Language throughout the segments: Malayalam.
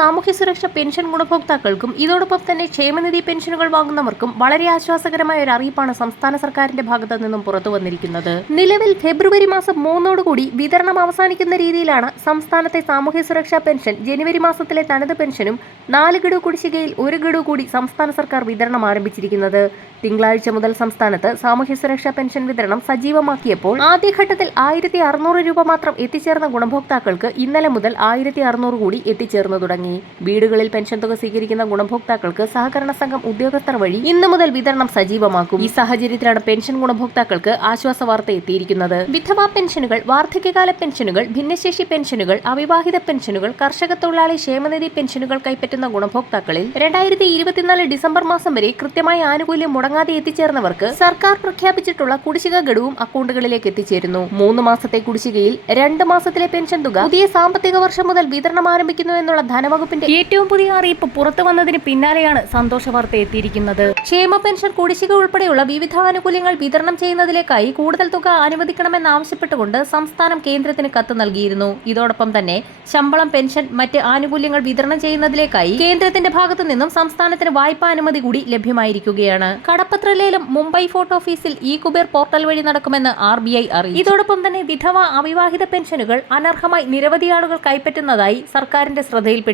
സാമൂഹ്യ സുരക്ഷ പെൻഷൻ ഗുണഭോക്താക്കൾക്കും ഇതോടൊപ്പം തന്നെ ക്ഷേമനിധി പെൻഷനുകൾ വാങ്ങുന്നവർക്കും വളരെ ആശ്വാസകരമായ ഒരു അറിയിപ്പാണ് സംസ്ഥാന സർക്കാരിന്റെ ഭാഗത്തു നിന്നും പുറത്തു വന്നിരിക്കുന്നത്. നിലവിൽ ഫെബ്രുവരി മാസം മൂന്നോടുകൂടി വിതരണം അവസാനിക്കുന്ന രീതിയിലാണ് സംസ്ഥാനത്തെ സാമൂഹ്യ സുരക്ഷാ പെൻഷൻ. ജനുവരി മാസത്തിലെ തനത് പെൻഷനും നാല് ഗഡു കുടിശ്ശികയിൽ ഒരു ഗഡു കൂടി സംസ്ഥാന സർക്കാർ വിതരണം ആരംഭിച്ചിരിക്കുന്നത്. തിങ്കളാഴ്ച മുതൽ സംസ്ഥാനത്ത് സാമൂഹ്യ സുരക്ഷാ പെൻഷൻ വിതരണം സജീവമാക്കിയപ്പോൾ ആദ്യഘട്ടത്തിൽ ആയിരത്തി അറുന്നൂറ് രൂപ മാത്രം എത്തിച്ചേർന്ന ഗുണഭോക്താക്കൾക്ക് ഇന്നലെ മുതൽ ആയിരത്തി അറുന്നൂറ് കൂടി എത്തിച്ചേർന്നു തുടങ്ങി. വീടുകളിൽ പെൻഷൻ തുക സ്വീകരിക്കുന്ന ഗുണഭോക്താക്കൾക്ക് സഹകരണ സംഘം ഉദ്യോഗസ്ഥർ വഴി ഇന്നു മുതൽ വിതരണം സജീവമാക്കും. ഈ സാഹചര്യത്തിലാണ് പെൻഷൻ ഗുണഭോക്താക്കൾക്ക് ആശ്വാസ വാർത്ത എത്തിയിരിക്കുന്നത്. വിധവാ പെൻഷനുകൾ വാർദ്ധക്യകാല പെൻഷനുകൾ ഭിന്നശേഷി പെൻഷനുകൾ അവിവാഹിത പെൻഷനുകൾ കർഷക തൊഴിലാളി ക്ഷേമനിധി പെൻഷനുകൾ കൈപ്പറ്റുന്ന ഗുണഭോക്താക്കളിൽ രണ്ടായിരത്തി ഇരുപത്തിനാല് ഡിസംബർ മാസം വരെ കൃത്യമായ ആനുകൂല്യം മുടങ്ങാതെ എത്തിച്ചേർന്നവർക്ക് സർക്കാർ പ്രഖ്യാപിച്ചിട്ടുള്ള കുടിശ്ശിക ഗഡുവും അക്കൗണ്ടുകളിലേക്ക് എത്തിച്ചേരുന്നു. മൂന്ന് മാസത്തെ കുടിശ്ശികയിൽ രണ്ട് മാസത്തിലെ പെൻഷൻ തുക പുതിയ സാമ്പത്തിക വർഷം മുതൽ വിതരണം ആരംഭിക്കുന്നു എന്നുള്ള ധനവകുപ്പിന്റെ ഏറ്റവും പുതിയ അറിയിപ്പ് പുറത്തു വന്നതിന് പിന്നാലെയാണ് സന്തോഷ വാർത്ത എത്തിയിരിക്കുന്നത്. ക്ഷേമ പെൻഷൻ കുടിശ്ശിക ഉൾപ്പെടെയുള്ള വിവിധ ആനുകൂല്യങ്ങൾ വിതരണം ചെയ്യുന്നതിലേക്കായി കൂടുതൽ തുക അനുവദിക്കണമെന്നാവശ്യപ്പെട്ടുകൊണ്ട് സംസ്ഥാനം കേന്ദ്രത്തിന് കത്ത് നൽകിയിരുന്നു. ഇതോടൊപ്പം തന്നെ ശമ്പളം പെൻഷൻ മറ്റ് ആനുകൂല്യങ്ങൾ വിതരണം ചെയ്യുന്നതിലേക്കായി കേന്ദ്രത്തിന്റെ ഭാഗത്തു നിന്നും സംസ്ഥാനത്തിന് വായ്പാ അനുമതി കൂടി ലഭ്യമായിരിക്കുകയാണ്. കടപ്പത്രലേലും മുംബൈ ഫോർട്ട് ഓഫീസിൽ ഇ കുബേർ പോർട്ടൽ വഴി നടക്കുമെന്ന് ആർ ബി ഐ അറിയിച്ചു. ഇതോടൊപ്പം തന്നെ വിധവ അവിവാഹിത പെൻഷനുകൾ അനർഹമായി നിരവധി ആളുകൾ കൈപ്പറ്റുന്നതായി സർക്കാരിന്റെ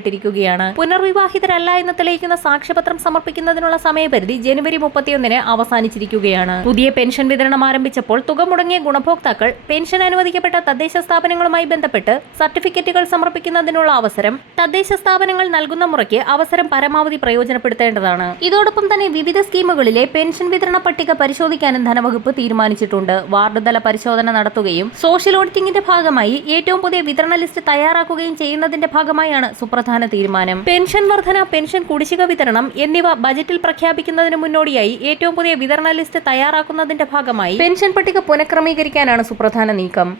ശ്രദ്ധയിൽപ്പെട്ടിരിക്കുകയാണ് പുനർവിവാഹിതരല്ല എന്ന് തെളിയിക്കുന്ന സാക്ഷ്യപത്രം സമർപ്പിക്കുന്നതിനുള്ള സമയപരിധി ജനുവരി മുപ്പത്തിയൊന്നിന് അവസാനിച്ചിരിക്കുകയാണ്. പുതിയ പെൻഷൻ വിതരണം ആരംഭിച്ചപ്പോൾ തുക മുടങ്ങിയ ഗുണഭോക്താക്കൾ പെൻഷൻ അനുവദിക്കപ്പെട്ട തദ്ദേശ സ്ഥാപനങ്ങളുമായി ബന്ധപ്പെട്ട് സർട്ടിഫിക്കറ്റുകൾ സമർപ്പിക്കുന്നതിനുള്ള അവസരം തദ്ദേശ സ്ഥാപനങ്ങൾ നൽകുന്ന മുറയ്ക്ക് അവസരം പരമാവധി പ്രയോജനപ്പെടുത്തേണ്ടതാണ്. ഇതോടൊപ്പം തന്നെ വിവിധ സ്കീമുകളിലെ പെൻഷൻ വിതരണ പട്ടിക പരിശോധിക്കാനും ധനവകുപ്പ് തീരുമാനിച്ചിട്ടുണ്ട്. വാർഡ് തല പരിശോധന നടത്തുകയും സോഷ്യൽ ഓഡിറ്റിംഗിന്റെ ഭാഗമായി ഏറ്റവും പുതിയ വിതരണ ലിസ്റ്റ് തയ്യാറാക്കുകയും ചെയ്യുന്നതിന്റെ ഭാഗമായാണ് സുപ്രധാന തീരുമാനം. പെൻഷൻ വർധന പെൻഷൻ കുടിശ്ശിക വിതരണം എന്നിവ ബജറ്റിൽ പ്രഖ്യാപിക്കുന്നതിന് മുന്നോടിയായി ഏറ്റവും പുതിയ വിതരണ ലിസ്റ്റ് തയ്യാറാക്കുന്നതിന്റെ ഭാഗമായി പെൻഷൻ പട്ടിക പുനഃക്രമീകരിക്കാനാണ് സുപ്രധാന നീക്കം.